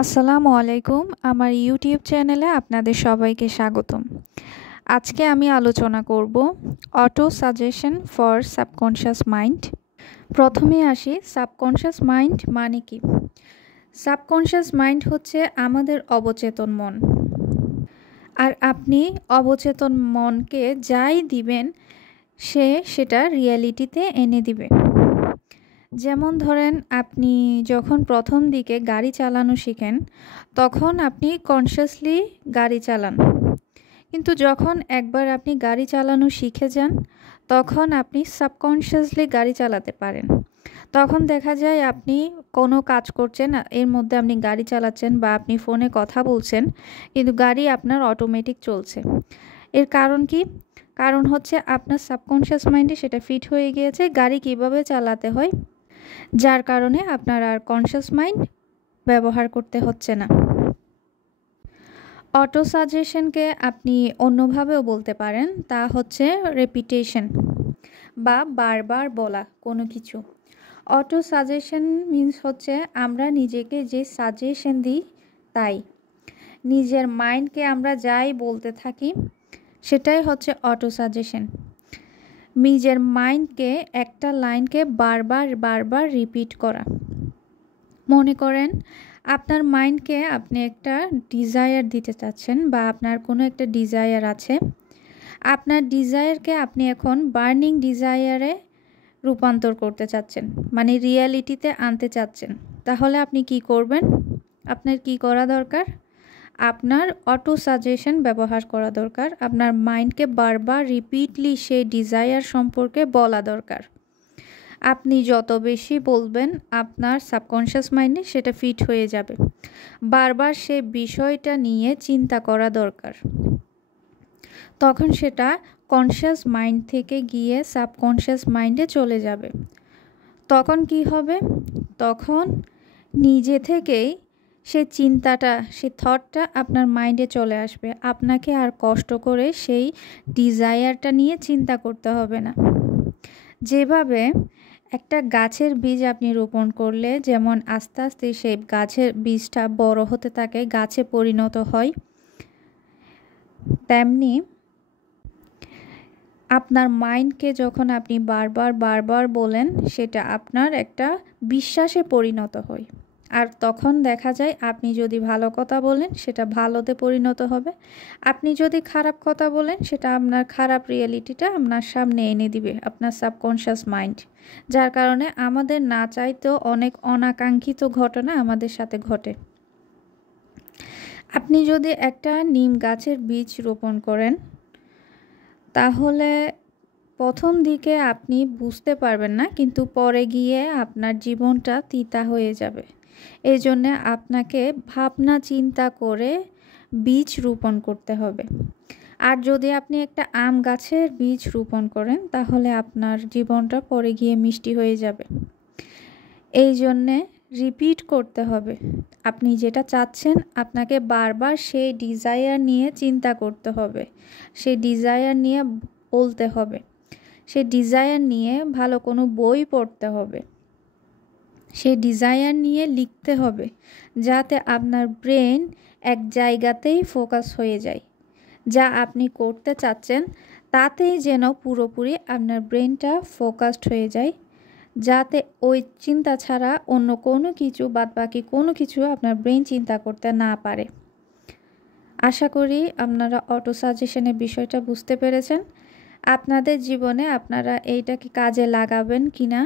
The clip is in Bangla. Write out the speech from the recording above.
আসসালামু আলাইকুম। আমার ইউটিউব চ্যানেলে আপনাদের সবাইকে স্বাগতম। আজকে আমি আলোচনা করব auto suggestion for subconscious mind. প্রথমে আসি, সাবকনশিয়াস মাইন্ড মানে কি? সাবকনশিয়াস মাইন্ড হচ্ছে আমাদের অবচেতন মন। আর আপনি অবচেতন মনকে যাই দিবেন সেটা রিয়ালিটিতে এনে দিবে। যেমন ধরেন, আপনি যখন প্রথম দিকে গাড়ি চালানো শিখেন তখন আপনি কনসিয়াসলি গাড়ি চালান, কিন্তু যখন একবার আপনি গাড়ি চালানো শিখে যান তখন আপনি সাবকনসিয়াসলি গাড়ি চালাতে পারেন। তখন দেখা যায় আপনি কোনো কাজ করছেন, এর মধ্যে আপনি গাড়ি চালাচ্ছেন বা আপনি ফোনে কথা বলছেন, কিন্তু গাড়ি আপনার অটোমেটিক চলছে। এর কারণ কি? কারণ হচ্ছে আপনার সাবকনসিয়াস মাইন্ডে সেটা ফিট হয়ে গিয়েছে গাড়ি কিভাবে চালাতে হয়, যার কারণে আপনার আর কনসিয়াস মাইন্ড ব্যবহার করতে হচ্ছে না। অটো সাজেশনকে আপনি অন্যভাবেও বলতে পারেন, তা হচ্ছে রেপিটেশন বা বারবার বলা কোনো কিছু। অটো সাজেশন মিন্স হচ্ছে আমরা নিজেকে যে সাজেশন দিই তাই, নিজের মাইন্ডকে আমরা যাই বলতে থাকি সেটাই হচ্ছে অটো সাজেশন। নিজের মাইন্ডকে একটা লাইনকে বারবার বারবার রিপিট করা। মনে করেন আপনার মাইন্ডকে আপনি একটা ডিজায়ার দিতে চাচ্ছেন বা আপনার কোনো একটা ডিজায়ার আছে, আপনার ডিজায়ারকে আপনি এখন বার্নিং ডিজায়ারে রূপান্তর করতে চাচ্ছেন, মানে রিয়ালিটিতে আনতে চাচ্ছেন। তাহলে আপনি কি করবেন? আপনার কি করা দরকার? আপনার অটো সাজেশন ব্যবহার করা দরকার। আপনার মাইন্ডকে বারবার রিপিটলি সেই ডিজায়ার সম্পর্কে বলা দরকার। আপনি যত বেশি বলবেন আপনার সাবকনশিয়াস মাইন্ডে সেটা ফিট হয়ে যাবে। বারবার সে বিষয়টা নিয়ে চিন্তা করা দরকার। তখন সেটা কনশিয়াস মাইন্ড থেকে গিয়ে সাবকনশিয়াস মাইন্ডে চলে যাবে। তখন কি হবে? তখন নিজে থেকেই সে চিন্তাটা, সে থটটা আপনার মাইন্ডে চলে আসবে। আপনাকে আর কষ্ট করে সেই ডিজায়ারটা নিয়ে চিন্তা করতে হবে না। যেভাবে একটা গাছের বীজ আপনি রোপণ করলে যেমন আস্তে আস্তে সেই গাছের বীজটা বড় হতে থাকে, গাছে পরিণত হয়, তেমনি আপনার মাইন্ডকে যখন আপনি বারবার বারবার বলেন সেটা আপনার একটা বিশ্বাসে পরিণত হয়। আর তখন দেখা যায় আপনি যদি ভালো কথা বলেন সেটা ভালোতে পরিণত হবে, আপনি যদি খারাপ কথা বলেন সেটা আপনার খারাপ রিয়েলিটিটা আপনার সামনে এনে দিবে আপনার সাবকনশিয়াস মাইন্ড। যার কারণে আমাদের না চাইতেও অনেক অনাকাঙ্ক্ষিত ঘটনা আমাদের সাথে ঘটে। আপনি যদি একটা নিম গাছের বীজ রোপণ করেন তাহলে প্রথম দিকে আপনি বুঝতে পারবেন না, কিন্তু পরে গিয়ে আপনার জীবনটা তিতা হয়ে যাবে। এই জন্যে আপনাকে ভাবনা চিন্তা করে বীজ রোপণ করতে হবে। আর যদি আপনি একটা আম গাছের বীজ রোপণ করেন তাহলে আপনার জীবনটা পরে গিয়ে মিষ্টি হয়ে যাবে। এই জন্যে রিপিট করতে হবে। আপনি যেটা চাচ্ছেন আপনাকে বারবার সেই ডিজায়ার নিয়ে চিন্তা করতে হবে, সেই ডিজায়ার নিয়ে বলতে হবে, সেই ডিজায়ার নিয়ে ভালো কোনো বই পড়তে হবে, সেই ডিজায়ার নিয়ে লিখতে হবে, যাতে আপনার ব্রেন এক জায়গাতেই ফোকাস হয়ে যায়। যা আপনি করতে চাচ্ছেন তাতেই যেন পুরোপুরি আপনার ব্রেনটা ফোকাসড হয়ে যায়, যাতে ওই চিন্তা ছাড়া অন্য কোনো কিছু বাদবাকি কোনো কিছু আপনার ব্রেন চিন্তা করতে না পারে। আশা করি আপনারা অটো সাজেশনের বিষয়টা বুঝতে পেরেছেন। আপনাদের জীবনে আপনারা এইটাকে কাজে লাগাবেন কিনা